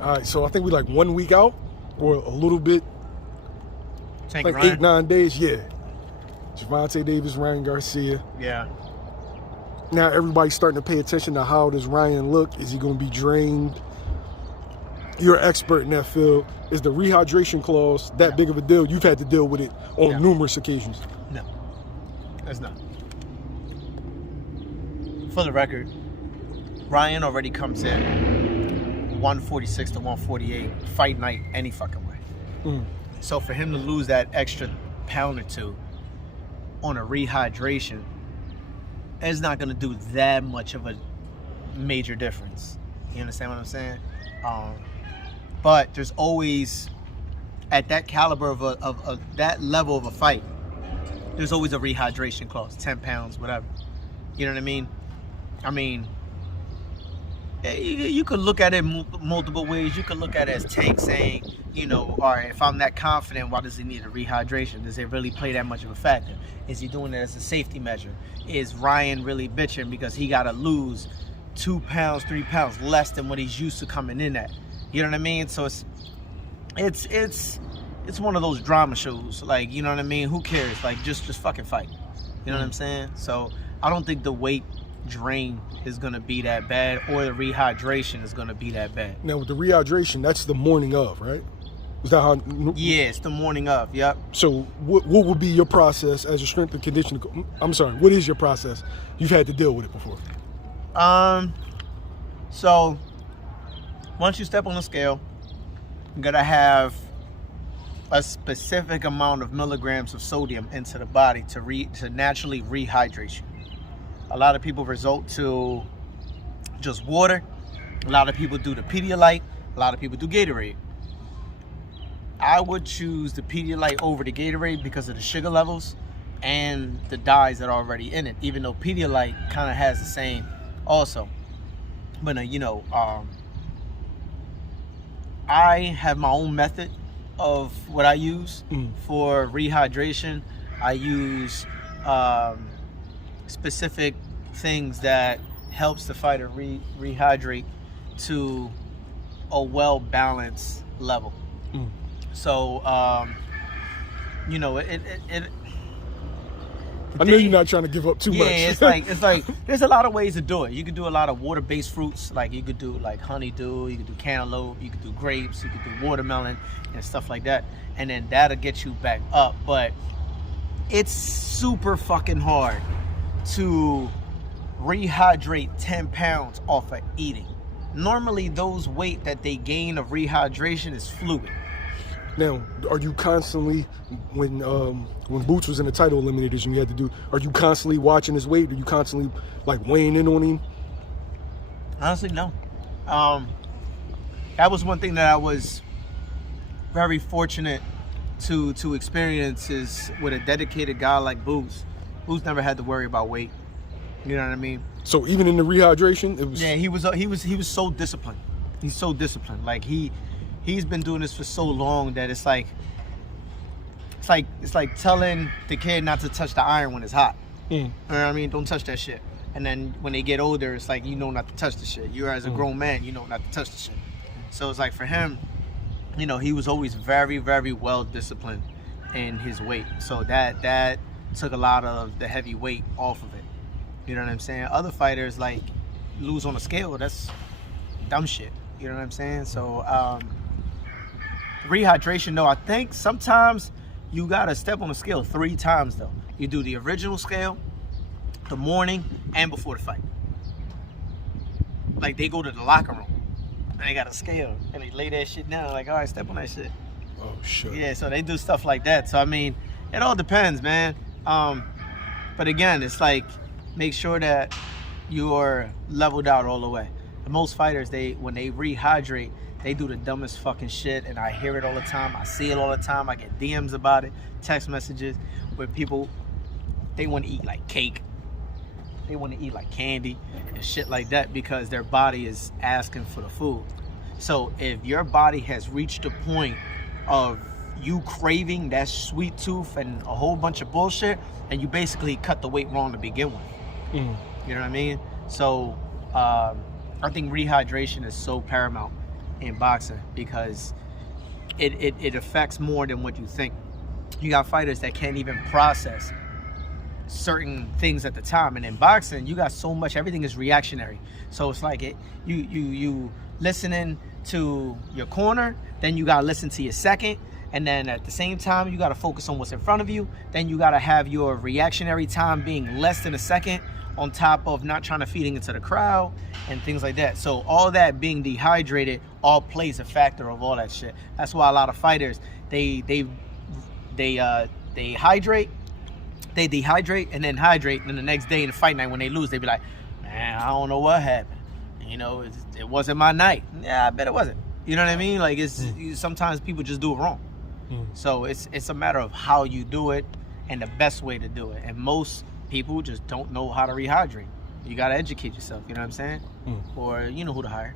All right, so I think we like 1 week out or a little bit. Tank like Ryan? 8-9 days, yeah. Gervonta Davis, Ryan Garcia. Yeah. Now everybody's starting to pay attention to how does Ryan look. Is he going to be drained? You're an expert in that field. Is the rehydration clause that big of a deal? You've had to deal with it on numerous occasions. No, it's not. For the record, Ryan already comes in 146 to 148 fight night any fucking way. So for him to lose that extra pound or two on a rehydration, it's not going to do that much of a major difference. You understand what I'm saying? But there's always, at that caliber of that level of a fight, there's always a rehydration clause, 10 pounds, whatever. You know what I mean? I mean, you could look at it multiple ways. You could look at it as Tank saying, you know, all right, if I'm that confident, why does he need a rehydration? Does it really play that much of a factor? Is he doing it as a safety measure? Is Ryan really bitching because he got to lose 2 pounds, 3 pounds less than what he's used to coming in at? You know what I mean? So it's one of those drama shows. Like, you know what I mean? Who cares? Like, just fucking fight. You know what I'm saying? So I don't think the weight drain is going to be that bad, or the rehydration is going to be that bad. Now with the rehydration, that's the morning of, right? Is that how? Yeah, it's the morning of. Yep. So what would be your process as a strength and conditioning? I'm sorry, what is your process? You've had to deal with it before. So once you step on the scale, you gotta have a specific amount of milligrams of sodium into the body to naturally rehydrate you. A lot of people resort to just water. A lot of people do the Pedialyte. A lot of people do Gatorade. I would choose the Pedialyte over the Gatorade because of the sugar levels and the dyes that are already in it, even though Pedialyte kind of has the same also. But you know, I have my own method of what I use for rehydration. I use specific things that helps the fighter rehydrate to a well-balanced level. So you know, I know you're not trying to give up too much. Yeah, it's like there's a lot of ways to do it. You could do a lot of water-based fruits, like you could do like honeydew, you could do cantaloupe, you could do grapes, you could do watermelon and stuff like that, and then that'll get you back up. But it's super fucking hard to rehydrate 10 pounds off of eating. Normally those weight that they gain of rehydration is fluid. Now, are you constantly, when Boots was in the title eliminators and you had to do, are you constantly watching his weight? Are you constantly like weighing in on him? Honestly, no. That was one thing that I was very fortunate to experience is with a dedicated guy like Boots. Boots never had to worry about weight. You know what I mean? So even in the rehydration, it was. Yeah, he was so disciplined. He's so disciplined. Like he's been doing this for so long that it's like telling the kid not to touch the iron when it's hot. You know what I mean? Don't touch that shit. And then when they get older, it's like, you know not to touch the shit. You as a grown man, you know not to touch the shit. So it's like for him, you know, he was always very, very well disciplined in his weight. So that took a lot of the heavy weight off of it. You know what I'm saying? Other fighters like lose on a scale. That's dumb shit. You know what I'm saying? So rehydration, though, I think sometimes you gotta step on the scale 3 times though. You do the original scale, the morning, and before the fight. Like they go to the locker room and they got a scale and they lay that shit down. Like, all right, step on that shit. Oh shit. Yeah, so they do stuff like that. So I mean, it all depends, man. But again, it's like make sure that you're leveled out all the way. Most fighters, when they rehydrate, they do the dumbest fucking shit, and I hear it all the time. I see it all the time. I get DMs about it, text messages, where people, they want to eat like cake. They want to eat like candy and shit like that because their body is asking for the food. So if your body has reached a point of you craving that sweet tooth and a whole bunch of bullshit, and you basically cut the weight wrong to begin with. You know what I mean? So I think rehydration is so paramount in boxing because it affects more than what you think. You got fighters that can't even process certain things at the time, and in boxing you got so much, everything is reactionary. So it's like you listening to your corner, then you gotta listen to your second, and then at the same time you gotta focus on what's in front of you. Then you gotta have your reactionary time being less than a second, on top of not trying to feed into the crowd and things like that. So all that being dehydrated all plays a factor of all that shit. That's why a lot of fighters they hydrate, they dehydrate and then hydrate, and then the next day in the fight night when they lose, they be like, man, I don't know what happened. You know, it wasn't my night. Yeah, I bet it wasn't. You know what I mean? Like sometimes people just do it wrong. So it's a matter of how you do it and the best way to do it. And most people just don't know how to rehydrate. You got to educate yourself. You know what I'm saying? Or you know who to hire.